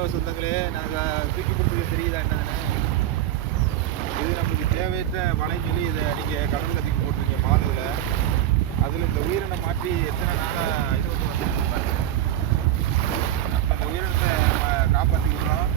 மீனவ சொந்தங்களே, நாங்கள் தூக்கி கொடுத்துக்க தெரியுதா என்னதுன்னு? இது நம்மளுக்கு தேவையற்ற வலைன்னு சொல்லி இதை நீங்கள் கடலில் தூக்கி போட்டிருக்கீங்க மாலுவில். அதில் இந்த உயிரினை மாற்றி எத்தனை நாளாக இது வந்து வந்துருக்கு பாருங்க. நம்ம இந்த உயிரினத்தை காப்பாற்றிக்கிறோம்.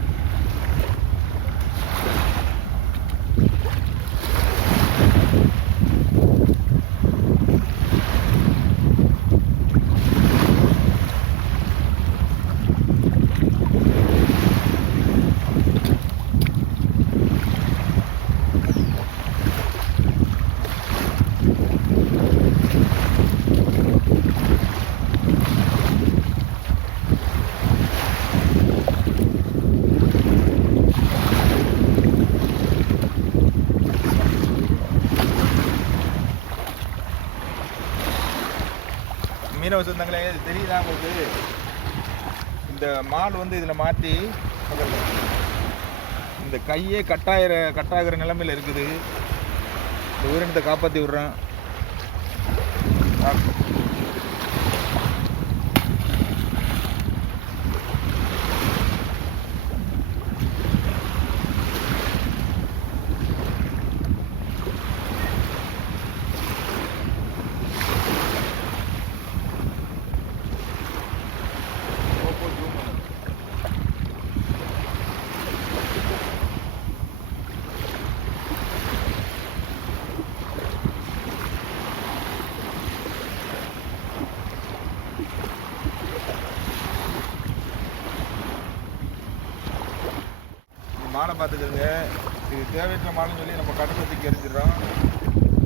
மீனவ சொந்தங்களே, இது தெரியுதா உங்களுக்கு? இந்த மால் வந்து இதில் மாற்றி இந்த கையே கட்டாகிற நிலைமையில் இருக்குது. இந்த உயிரினத்தை காப்பாற்றி விட்றேன். மாலை பார்த்துக்கோங்க. இது தேவையற்ற மாலைன்னு சொல்லி நம்ம கடலை தூக்கி எரிஞ்சிடறோம்.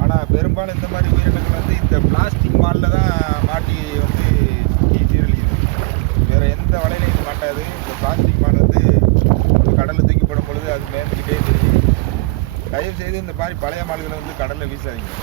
ஆனால் பெரும்பாலும் இந்த மாதிரி உயிரினங்கள் வந்து இந்த பிளாஸ்டிக் மாலில் தான் மாட்டி வந்து சீரழியுது. வேறு எந்த வலையிலையும் இது மாட்டாது. இந்த பிளாஸ்டிக் மால் வந்து கடலில் தூக்கி போடும் பொழுது அது மேய்ந்துக்கிட்டே தெரியும். தயவுசெய்து இந்த மாதிரி பழைய மால்களை வந்து கடலில் வீசாதீங்க.